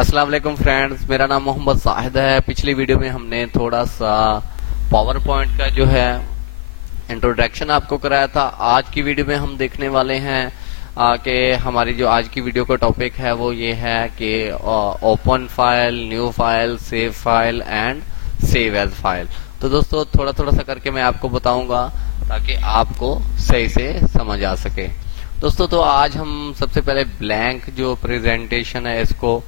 अस्सलाम वालेकुम फ्रेंड्स, मेरा नाम मोहम्मद साहिद है। पिछली वीडियो में हमने थोड़ा सा पावर पॉइंट का जो है इंट्रोडक्शन आपको कराया था। आज की वीडियो में हम देखने वाले हैं कि हमारी जो आज की वीडियो का टॉपिक है वो ये है कि open file, new file, save file and save as file. तो दोस्तों थोड़ा थोड़ा सा करके मैं आपको बताऊंगा ताकि आपको सही से समझ आ सके। दोस्तों तो आज हम सबसे पहले ब्लैंक जो प्रेजेंटेशन है इसको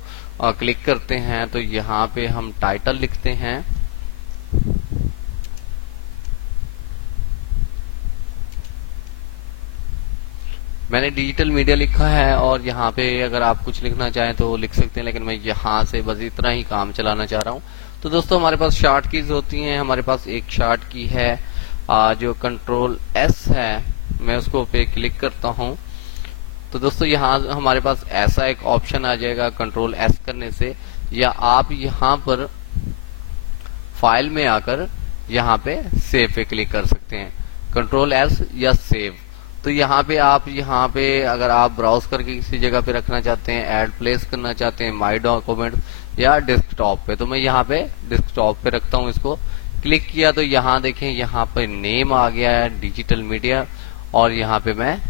क्लिक करते हैं। तो यहाँ पे हम टाइटल लिखते हैं। मैंने डिजिटल मीडिया लिखा है और यहाँ पे अगर आप कुछ लिखना चाहें तो लिख सकते हैं, लेकिन मैं यहाँ से बस इतना ही काम चलाना चाह रहा हूँ। तो दोस्तों हमारे पास शार्ट कीज होती हैं। हमारे पास एक शार्ट की है जो कंट्रोल एस है, मैं उसको पे क्लिक करता हूँ। तो दोस्तों यहाँ हमारे पास ऐसा एक ऑप्शन आ जाएगा कंट्रोल एस करने से, या आप यहाँ पर फाइल में आकर यहाँ पे सेव पे क्लिक कर सकते हैं, कंट्रोल एस या सेव। तो यहाँ पे अगर आप ब्राउज करके किसी जगह पे रखना चाहते हैं, ऐड प्लेस करना चाहते हैं माय डॉक्यूमेंट या डेस्कटॉप पे, तो मैं यहाँ पे डेस्कटॉप पे रखता हूँ। इसको क्लिक किया तो यहाँ देखें, यहाँ पे नेम आ गया है डिजिटल मीडिया और यहाँ पे मैं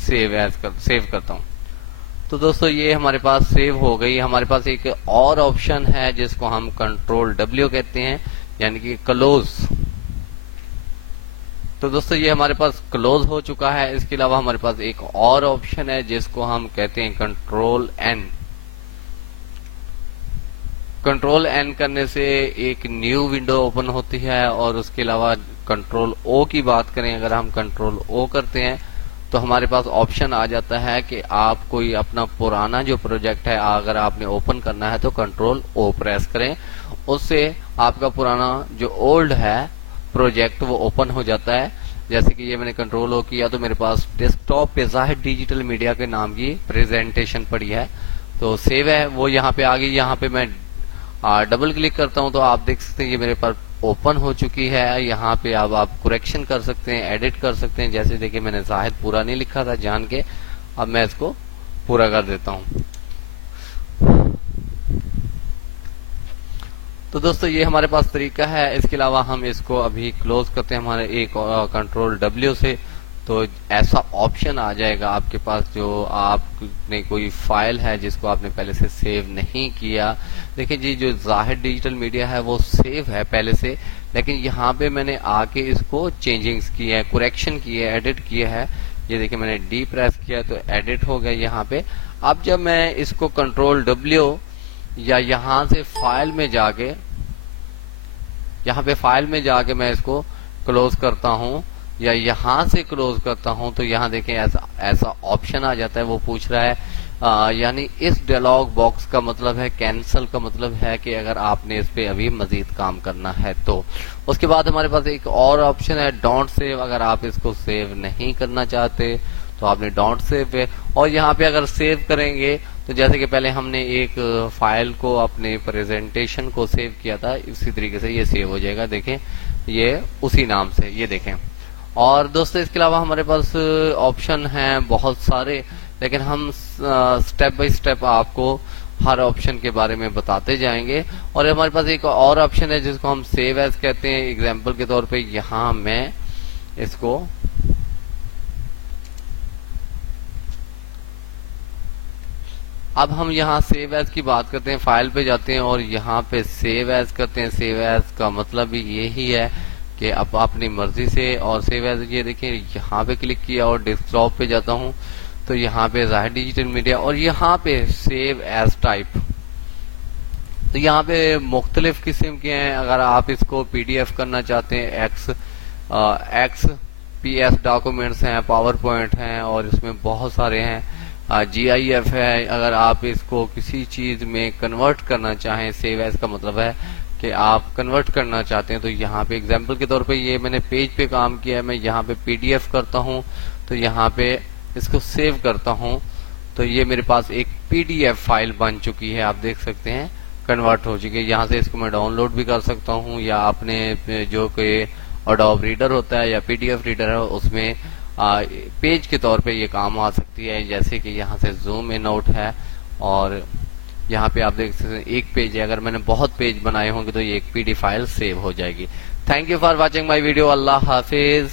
सेव करता हूँ। तो दोस्तों ये हमारे पास सेव हो गई। हमारे पास एक और ऑप्शन है जिसको हम कंट्रोल डब्ल्यू कहते हैं, यानी कि क्लोज। तो दोस्तों ये हमारे पास क्लोज हो चुका है। इसके अलावा हमारे पास एक और ऑप्शन है जिसको हम कहते हैं कंट्रोल एन। कंट्रोल एन करने से एक न्यू विंडो ओपन होती है। और उसके अलावा कंट्रोल ओ की बात करें, अगर हम कंट्रोल ओ करते हैं तो हमारे पास ऑप्शन आ जाता है कि आप कोई अपना पुराना जो प्रोजेक्ट है अगर आपने ओपन करना है तो कंट्रोल ओ प्रेस करें, उससे आपका पुराना जो ओल्ड है प्रोजेक्ट वो ओपन हो जाता है। जैसे कि ये मैंने कंट्रोल ओ किया तो मेरे पास डेस्कटॉप पे जाहिर डिजिटल मीडिया के नाम की प्रेजेंटेशन पड़ी है, तो सेव है वो यहाँ पे आ गई। यहाँ पे मैं डबल क्लिक करता हूँ तो आप देख सकते हैं ये मेरे पास ओपन हो चुकी है। यहाँ पे अब आप करेक्शन कर सकते हैं, एडिट कर सकते हैं। जैसे देखिए मैंने शायद पूरा नहीं लिखा था जान के, अब मैं इसको पूरा कर देता हूँ। तो दोस्तों ये हमारे पास तरीका है। इसके अलावा हम इसको अभी क्लोज करते हैं हमारे एक कंट्रोल डब्ल्यू से। तो ऐसा ऑप्शन आ जाएगा आपके पास, जो आपने कोई फाइल है जिसको आपने पहले से सेव नहीं किया। देखिए जी, जो जाहिर डिजिटल मीडिया है वो सेव है पहले से, लेकिन यहाँ पे मैंने आके इसको चेंजिंग्स की है, करेक्शन की है, एडिट किया है। ये देखिए मैंने डी प्रेस किया तो एडिट हो गया यहाँ पे। अब जब मैं इसको कंट्रोल डब्ल्यू या यहाँ से फाइल में जाके, यहाँ पे फाइल में जाके मैं इसको क्लोज करता हूँ या यहाँ से क्लोज करता हूँ, तो यहाँ देखें ऐसा ऑप्शन आ जाता है। वो पूछ रहा है यानी इस डायलॉग बॉक्स का मतलब है कैंसिल, का मतलब है कि अगर आपने इस पे अभी मजीद काम करना है तो। उसके बाद हमारे पास एक और ऑप्शन है डोंट सेव। अगर आप इसको सेव नहीं करना चाहते तो आपने डोंट सेव पे, और यहाँ पे अगर सेव करेंगे तो जैसे कि पहले हमने एक फाइल को अपने प्रेजेंटेशन को सेव किया था, इसी तरीके से ये सेव हो जाएगा। देखें ये उसी नाम से, ये देखें। और दोस्तों इसके अलावा हमारे पास ऑप्शन हैं बहुत सारे, लेकिन हम स्टेप बाय स्टेप आपको हर ऑप्शन के बारे में बताते जाएंगे। और हमारे पास एक और ऑप्शन है जिसको हम सेव एज कहते हैं। एग्जांपल के तौर पे यहाँ मैं इसको अब हम यहाँ सेव एज की बात करते हैं, फाइल पे जाते हैं और यहाँ पे सेव एज करते हैं। सेव एज का मतलब भी यही है कि अब अपनी मर्जी से, और सेव एज ये देखिए यहाँ पे क्लिक किया और डेस्कटॉप पे जाता हूँ तो यहाँ पे जाहिर डिजिटल मीडिया और यहाँ पे सेव एज टाइप। तो यहाँ पे मुख्तलिफ किस्म के हैं। अगर आप इसको पीडीएफ करना चाहते हैं, एक्सपीएस डॉक्यूमेंट्स हैं, पावर पॉइंट हैं और इसमें बहुत सारे हैं, जीआईएफ है। अगर आप इसको किसी चीज में कन्वर्ट करना चाहें, सेव एज का मतलब है कि आप कन्वर्ट करना चाहते हैं, तो यहाँ पे एग्जांपल के तौर पे ये मैंने पेज पे काम किया है, मैं यहाँ पे पीडीएफ करता हूँ तो यहाँ पे इसको सेव करता हूँ तो ये मेरे पास एक पीडीएफ फाइल बन चुकी है। आप देख सकते हैं कन्वर्ट हो चुकी है। यहाँ से इसको मैं डाउनलोड भी कर सकता हूँ या अपने जो कोई एडोब रीडर होता है या पीडीएफ रीडर है उसमें पेज के तौर पे ये काम आ सकती है। जैसे कि यहाँ से जूम इन आउट है और यहाँ पे आप देख सकते हैं एक पेज है, अगर मैंने बहुत पेज बनाए होंगे तो ये एक पीडी फाइल सेव हो जाएगी। Thank you for watching my video. Allah Hafiz.